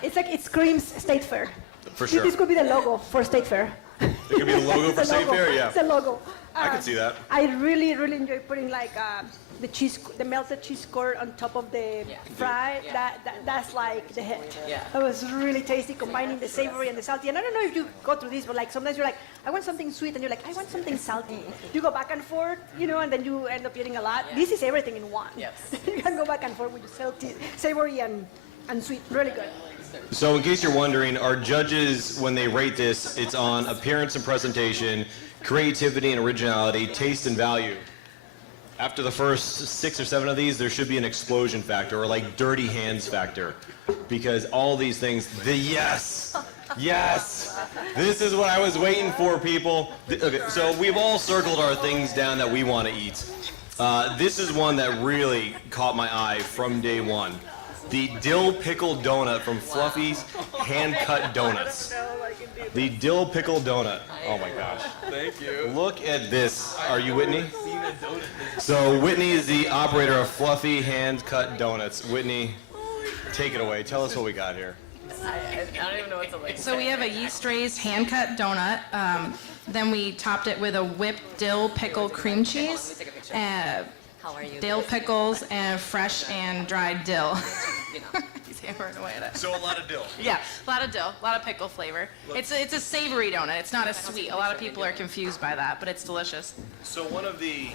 It's like it screams State Fair. For sure. This could be the logo for State Fair. It could be the logo for It's a State logo. Fair, yeah. It's a logo. I can see that. I really, really enjoy putting like the melted cheese curd on top of the fry. Yeah. That's like the hit. Yeah. It was really tasty, combining the savory and the salty. And I don't know if you go through this, but like sometimes you're like, I want something sweet, and you're like, I want something salty. You go back and forth, and then you end up eating a lot. Yeah. This is everything in one. Yes. You can go back and forth with the salty, savory and sweet. Really good. So in case you're wondering, our judges, when they rate this, it's on appearance and presentation, creativity and originality, taste and value. After the first 6 or 7 of these, there should be an explosion factor or like dirty hands factor. Because all these things, yes, this is what I was waiting for, people. Okay, so we've all circled our things down that we want to eat. This is one that really caught my eye from day one. The dill pickle donut from Fluffy's Hand Cut Donuts. The dill pickle donut. Oh my gosh. Thank you. Look at this. Are you Whitney? So Whitney is the operator of Fluffy Hand Cut Donuts. Whitney, take it away. Tell us what we got here. I don't even know what to like. So we have a yeast-raised hand-cut donut. Then we topped it with a whipped dill pickle cream cheese. How are you? dill pickles and fresh and dried dill. He's hammering away at it. So a lot of dill. Yeah, a lot of dill, a lot of pickle flavor. It's a savory donut. It's not a sweet. A lot of people are confused by that, but it's delicious. So one of the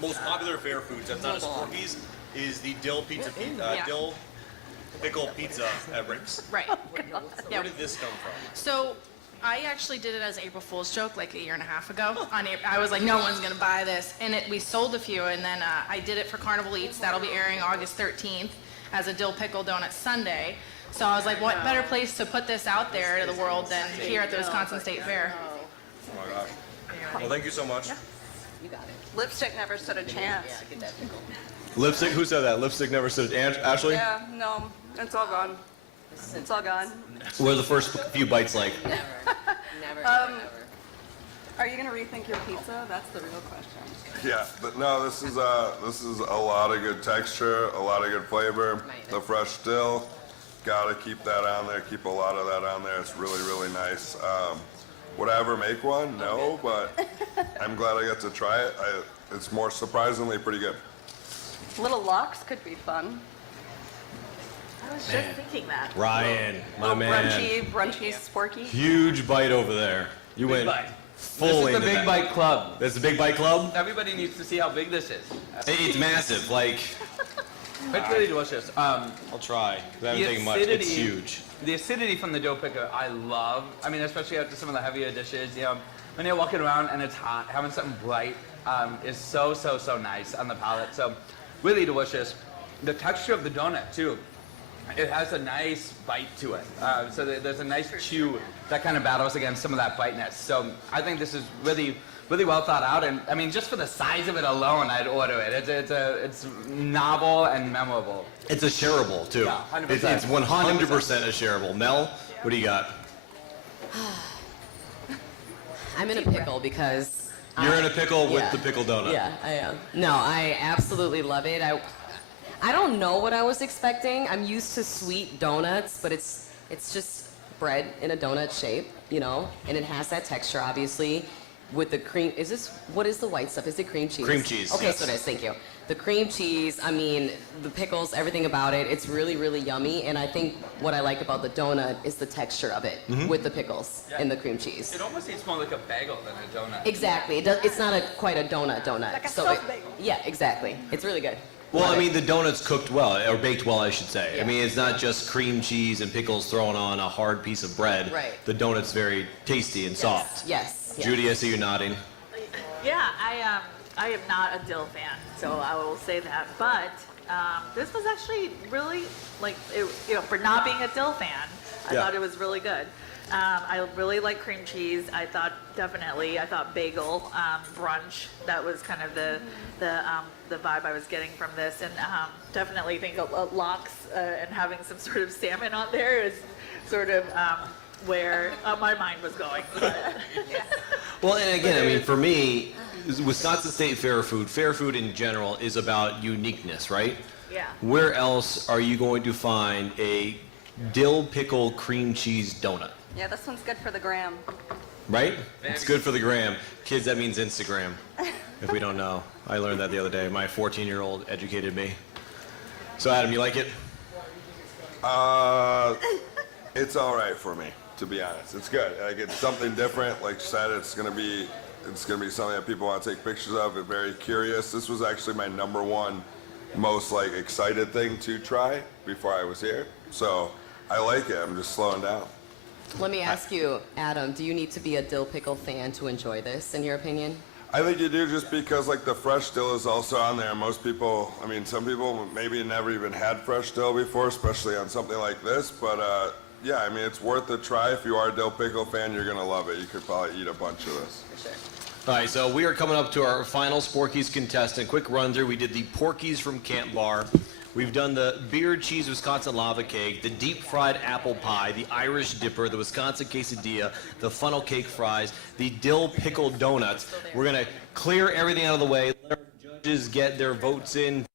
most popular fair foods that's not a Sporkies is the dill pizza, Yeah. dill pickle pizza at Rick's. Right. Where did this come from? So I actually did it as an April Fool's joke like a year and a half ago. I was like, no one's gonna buy this, and we sold a few, and then I did it for Carnival Eats. That'll be airing August 13th as a dill pickle donut sundae. So I was like, what better place to put this out there to the world than here at the Wisconsin State Fair? Oh my gosh. Well, thank you so much. You got it. Lipstick never stood a chance. Yeah, get that pickle. Lipstick, who said that? Lipstick never said Ashley? Yeah, no, it's all gone. It's all gone. What are the first few bites like? Never, never. Are you gonna rethink your pizza? That's the real question. Yeah, but no, this is a lot of good texture, a lot of good flavor. The fresh dill, gotta keep that on there. Keep a lot of that on there. It's really, really nice. Would I ever make one? No, but I'm glad I got to try it. It's more surprisingly pretty good. Little locks could be fun. I was just thinking that. Ryan, my Little man. brunchy Sporky. Huge bite over there. You went bite. full This is the into Big that. Bite Club. That's the Big Bite Club? Everybody needs to see how big this is. It's massive. Like, It's really delicious. I'll try. 'Cause I haven't taken much. It's huge. The acidity from the dough picker, I love. I mean, especially after some of the heavier dishes, you know, when you're walking around and it's hot, having something bright is so nice on the palate. So, really delicious. The texture of the donut too. It has a nice bite to it. So there's a nice chew that kind of battles against some of that biteness. So I think this is really well thought out. And I mean, just for the size of it alone, I'd order it. It's novel and memorable. It's a shareable, too. Yeah, 100%. It's 100% a shareable. Mel, what do you got? I'm in a pickle because You're in a pickle with yeah. the pickle donut. Yeah, I am. No, I absolutely love it. I don't know what I was expecting. I'm used to sweet donuts, but it's just bread in a donut shape, you know, and it has that texture, obviously, with the cream. What is the white stuff? Is it cream cheese? Cream cheese, Okay, yes. so it is. Thank you. The cream cheese, I mean, the pickles, everything about it, it's really, really yummy. And I think what I like about the donut is the texture of it with the pickles and the cream cheese. It almost tastes more like a bagel than a donut. Exactly. It's not quite a donut. Like a So soft bagel. Yeah, exactly. It's really good. Well, Love I it. mean, the donut's cooked well, or baked well, I should say. I Yeah. mean, it's not just cream cheese and pickles thrown on a hard piece of bread. Right. The donut's very tasty and soft. Yes. yes. Judy, I see you nodding. Yeah, I am not a dill fan, so I will say that. But this was actually really like, for not being a dill fan, I Yeah. thought it was really good. I really like cream cheese. I thought bagel, brunch. That was kind of the vibe I was getting from this, and definitely think lox and having some sort of salmon on there is sort of where my mind was going. But, yeah. Well, and again, I mean, for me, Wisconsin State fair food in general is about uniqueness, right? Yeah. Where else are you going to find a dill pickle cream cheese donut? Yeah, this one's good for the gram. Right? It's good for the gram. Kids, that means Instagram, if we don't know. I learned that the other day. My 14-year-old educated me. So, Adam, you like it? It's all right for me, to be honest. It's good. Like, it's something different. Like you said, it's gonna be something that people want to take pictures of. I'm very curious. This was actually my number one most excited thing to try before I was here. So I like it. I'm just slowing down. Let me ask you, Adam, do you need to be a dill pickle fan to enjoy this, in your opinion? I think you do, just because the fresh dill is also on there. Most people, I mean, some people maybe never even had fresh dill before, especially on something like this. But yeah, I mean, it's worth a try. If you are a dill pickle fan, you're gonna love it. You could probably eat a bunch of this. For sure. All right, so we are coming up to our final Sporkies contestant. Quick run through. We did the Porkies from Camp Bar. We've done the beer cheese Wisconsin lava cake, the deep fried apple pie, the Irish dipper, the Wisconsin quesadilla, the funnel cake fries, the dill pickle donuts. We're gonna clear everything out of the way. Let our judges get their votes in.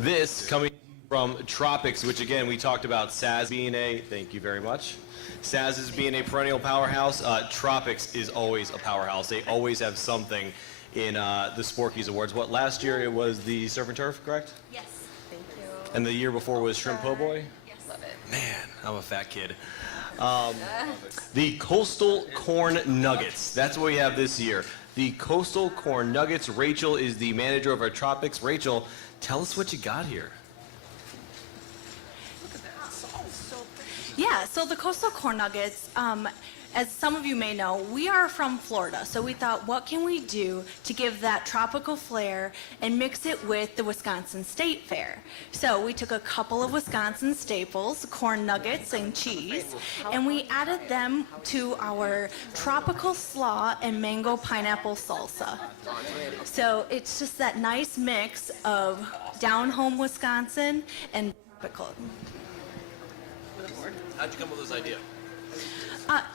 This coming from Tropics, which again, we talked about Saz being thank you very much. Saz is being a perennial powerhouse. Tropics is always a powerhouse. They always have something in the Sporkies Awards. What, last year it was the Surf and Turf, correct? Yes. Thank you. And the year before was Shrimp Po' Boy? Yes. Love it. Man, I'm a fat kid. The Coastal Corn Nuggets. That's what we have this year. The Coastal Corn Nuggets. Rachel is the manager of our Tropics. Rachel, tell us what you got here. Yeah, so the Coastal Corn Nuggets, as some of you may know, we are from Florida, so we thought, what can we do to give that tropical flair and mix it with the Wisconsin State Fair? So we took a couple of Wisconsin staples, corn nuggets and cheese, and we added them to our tropical slaw and mango pineapple salsa. So it's just that nice mix of down-home Wisconsin and tropical. How'd you come up with this idea?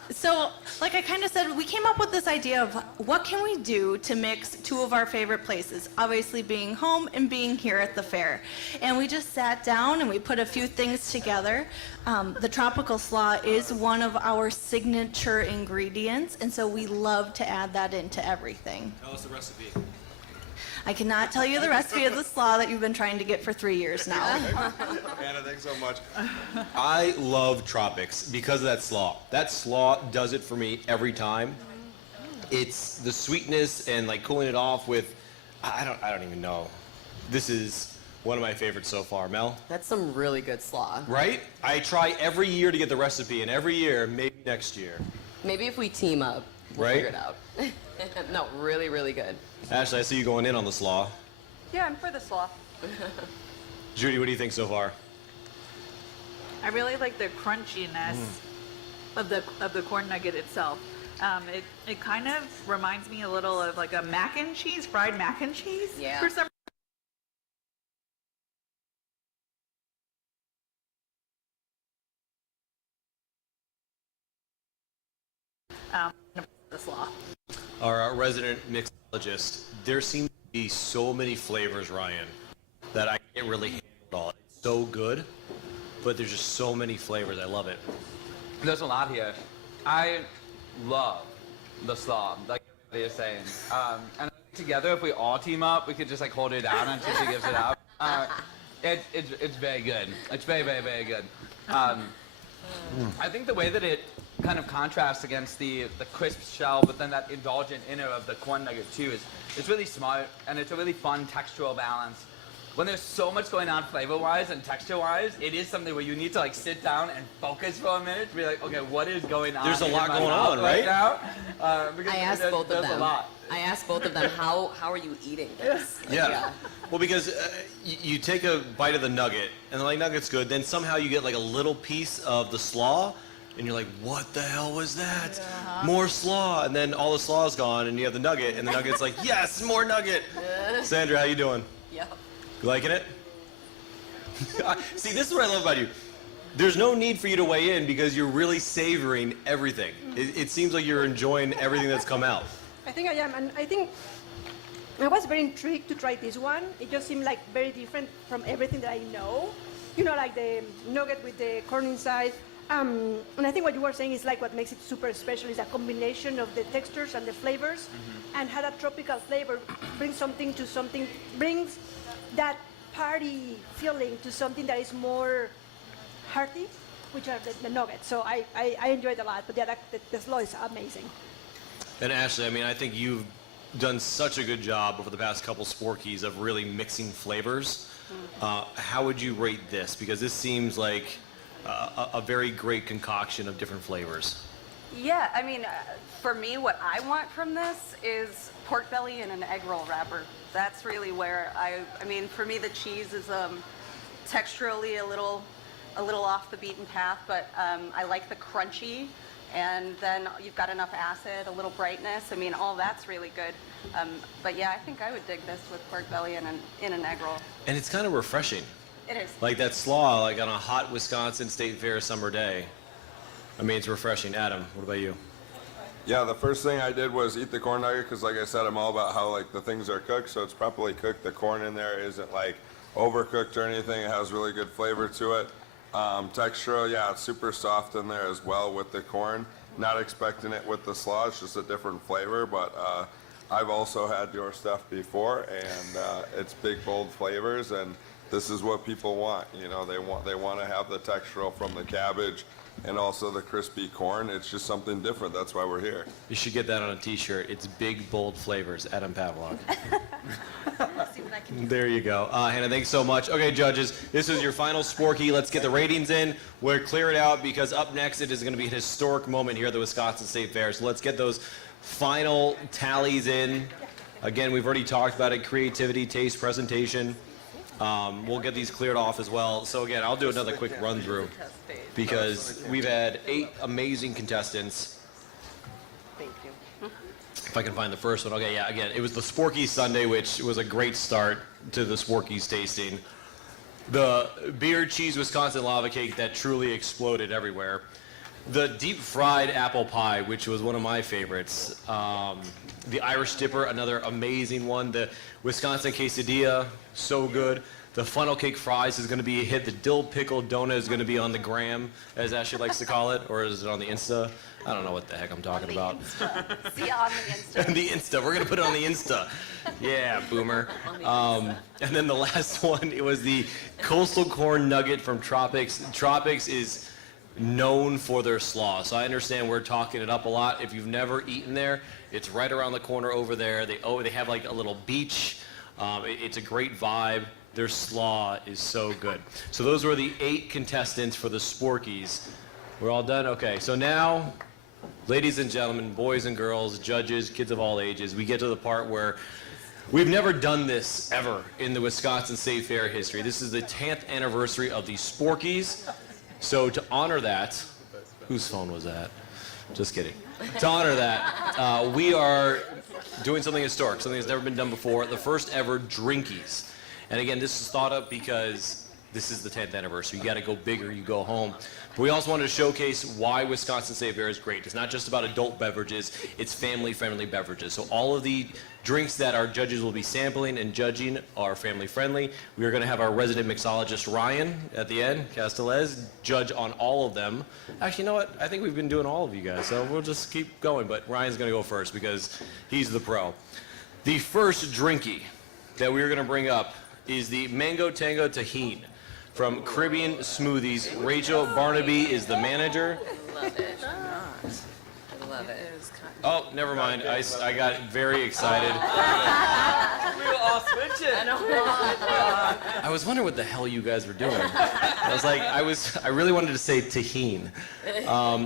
So, like I kind of said, we came up with this idea of what can we do to mix two of our favorite places, obviously being home and being here at the fair. And we just sat down and we put a few things together. The tropical slaw is one of our signature ingredients, and so we love to add that into everything. Tell us the recipe. I cannot tell you the recipe of the slaw that you've been trying to get for 3 years now. Anna, thanks so much. I love Tropics because of that slaw. That slaw does it for me every time. It's the sweetness and like cooling it off with, I don't even know. This is one of my favorites so far. Mel? That's some really good slaw. Right? I try every year to get the recipe, and every year, maybe next year. Maybe if we team up, we'll Right? figure it out. No, really, really good. Ashley, I see you going in on the slaw. Yeah, I'm for the slaw. Judy, what do you think so far? I really like the crunchiness of the corn nugget itself. It kind of reminds me a little of like a mac and cheese, fried mac and cheese. Yeah. For some the slaw. Our resident mixologist, there seem to be so many flavors, Ryan, that I can't really handle it all. It's so good, but there's just so many flavors. I love it. There's a lot here. I love the slaw, like everybody is saying. And together, if we all team up, we could just like hold it down until she gives it up. It's very good. It's very, very, very good. I think the way that it kind of contrasts against the crisp shell, but then that indulgent inner of the corn nugget too, it's really smart, and it's a really fun textural balance. When there's so much going on flavor-wise and texture-wise, it is something where you need to like sit down and focus for a minute to be like, okay, what is going on? There's a in lot my going mouth on, right? now? Because I asked both of there's them. a lot. I asked both of them, how are you eating this? Yeah. Well, because you take a bite of the nugget, and the like, nugget's good, then somehow you get like a little piece of the slaw, and you're like, what the hell was that? More slaw. And then all the slaw's gone, and you have the nugget, and the nugget's like, yes, more nugget. Sandra, how you doing? Yep. You liking it? See, this is what I love about you. There's no need for you to weigh in because you're really savoring everything. It seems like you're enjoying everything that's come out. I think I am, and I think I was very intrigued to try this one. It just seemed like very different from everything that I know. You know, like the nugget with the corn inside. And I think what you were saying is like what makes it super special is a combination of the textures and the flavors, and how that tropical flavor brings something to something, brings that party feeling to something that is more hearty, which are the nuggets. So I enjoyed it a lot, but yeah, the slaw is amazing. And Ashley, I mean, I think you've done such a good job over the past couple Sporkies of really mixing flavors. How would you rate this? Because this seems like a very great concoction of different flavors. Yeah, I mean, for me, what I want from this is pork belly and an egg roll wrapper. That's really where I mean, for me, the cheese is texturally a little off the beaten path, but I like the crunchy, and then you've got enough acid, a little brightness. I mean, all that's really good. But yeah, I think I would dig this with pork belly and in an egg roll. And it's kind of refreshing. It is. Like that slaw, like on a hot Wisconsin State Fair summer day. I mean, it's refreshing. Adam, what about you? Yeah, the first thing I did was eat the corn nugget because, like I said, I'm all about how like the things are cooked, so it's properly cooked. The corn in there isn't like overcooked or anything. It has really good flavor to it. Texture, yeah, it's super soft in there as well with the corn. Not expecting it with the slaw, it's just a different flavor, but I've also had your stuff before, and it's big, bold flavors, and this is what people want. You know, they want to have the textural from the cabbage and also the crispy corn. It's just something different. That's why we're here. You should get that on a t-shirt. It's big, bold flavors, Adam Pavlok. There you go. Hannah, thanks so much. Okay, judges, this is your final Sporky. Let's get the ratings in. We'll clear it out because up next it is going to be an historic moment here at the Wisconsin State Fair. So let's get those final tallies in. Again, we've already talked about it, creativity, taste, presentation. We'll get these cleared off as well. So again, I'll do another quick run through because we've had 8 amazing contestants. Thank you. If I can find the first one. Okay, yeah, again, it was the Sporkies Sunday, which was a great start to the Sporkies tasting. The beer cheese Wisconsin lava cake that truly exploded everywhere. The deep fried apple pie, which was one of my favorites. The Irish Dipper, another amazing one. The Wisconsin quesadilla, so good. The funnel cake fries is going to be a hit. The dill pickle donut is going to be on the gram, as Ashley likes to call it, or is it on the Insta? I don't know what the heck I'm talking about. See, on the Insta. The Insta. We're going to put it on the Insta. Yeah, boomer. And then the last one, it was the coastal corn nugget from Tropics. Tropics is known for their slaw, so I understand we're talking it up a lot. If you've never eaten there, it's right around the corner over there. They have like a little beach. It's a great vibe. Their slaw is so good. So those were the 8 contestants for the Sporkies. We're all done? Okay, so now, ladies and gentlemen, boys and girls, judges, kids of all ages, we get to the part where we've never done this ever in the Wisconsin State Fair history. This is the 10th anniversary of the Sporkies. So to honor that, whose phone was that? Just kidding. To honor that, we are doing something historic, something that's never been done before, the first ever Drinkies. And again, this is thought up because this is the 10th anniversary. You got to go bigger, you go home. But we also wanted to showcase why Wisconsin State Fair is great. It's not just about adult beverages, it's family-friendly beverages. So all of the drinks that our judges will be sampling and judging are family-friendly. We are going to have our resident mixologist, Ryan, at the end, Castellez, judge on all of them. Actually, you know what? I think we've been doing all of you guys, so we'll just keep going. But Ryan's going to go first because he's the pro. The first drinky that we're going to bring up is the Mango Tango Tajin from Caribbean Smoothies. Rachel Barnaby is the manager. I love it. I love it. Oh, never mind. I got very excited. We were all switching. I was wondering what the hell you guys were doing. I was like, I really wanted to say Tajin.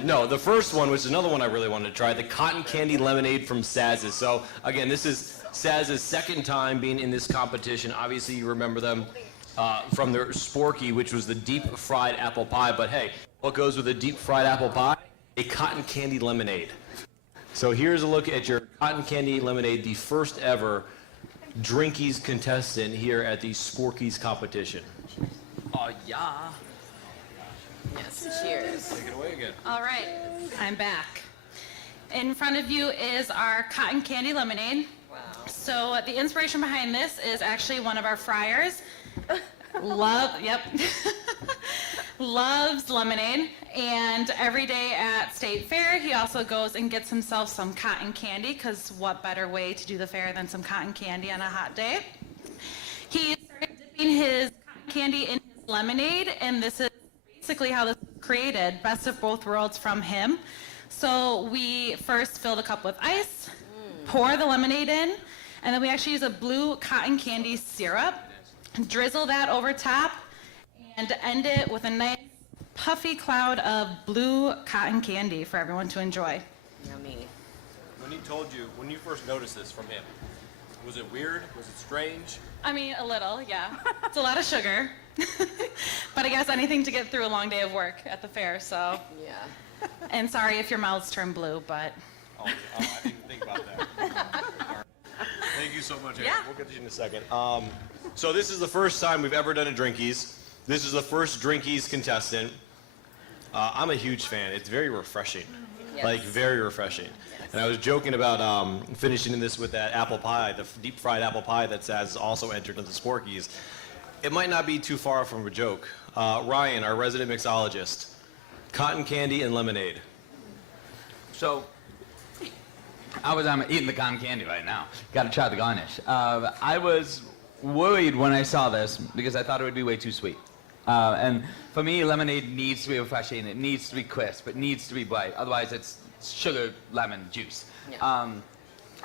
No, the first one, which is another one I really wanted to try, the Cotton Candy Lemonade from Saz's. So again, this is Saz's second time being in this competition. Obviously, you remember them from their Sporky, which was the deep fried apple pie. But hey, what goes with a deep fried apple pie? A cotton candy lemonade. So here's a look at your cotton candy lemonade, the first ever Drinkies contestant here at the Sporkies competition. Oh, yeah. Yes, cheers. Take it away again. All right, I'm back. In front of you is our cotton candy lemonade. Wow. So the inspiration behind this is actually one of our friars. Loves lemonade, and every day at State Fair he also goes and gets himself some cotton candy, because what better way to do the fair than some cotton candy on a hot day. He started dipping his cotton candy in his lemonade, and this is basically how this was created, best of both worlds from him. So we first filled a cup with ice, pour the lemonade in, and then we actually use a blue cotton candy syrup, drizzle that over top, and end it with a nice puffy cloud of blue cotton candy for everyone to enjoy. Yummy. When he told you, when you first noticed this from him, was it weird? Was it strange? I mean, a little, yeah. It's a lot of sugar. But I guess anything to get through a long day of work at the fair, so. Yeah. And sorry if your mouths turn blue, but. Oh, I didn't even think about that. All right. Thank you so much, Aaron. Yeah. We'll get to you in a second. So this is the first time we've ever done a Drinkies. This is the first Drinkies contestant. I'm a huge fan. It's very refreshing. Yes. Like, very refreshing. Yes. And I was joking about finishing this with that apple pie, the deep fried apple pie that Saz also entered into the Sporkies. it might not be too far from a joke. Ryan, our resident mixologist, cotton candy and lemonade. So, I'm eating the cotton candy right now. Got to try the garnish. I was worried when I saw this because I thought it would be way too sweet. And for me, lemonade needs to be refreshing. It needs to be crisp. It needs to be bright. Otherwise, it's sugar lemon juice. Yeah.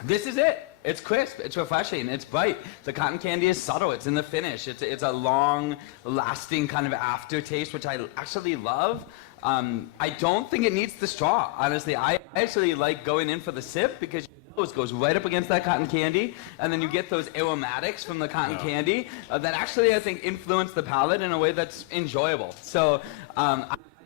This is it. It's crisp. It's refreshing. It's bright. The cotton candy is subtle. It's in the finish. It's a long-lasting kind of aftertaste, which I actually love. I don't think it needs the straw, honestly. I actually like going in for the sip because it goes right up against that cotton candy, and then you get those aromatics from the cotton candy that actually, I think, influence the palate in a way that's enjoyable. So I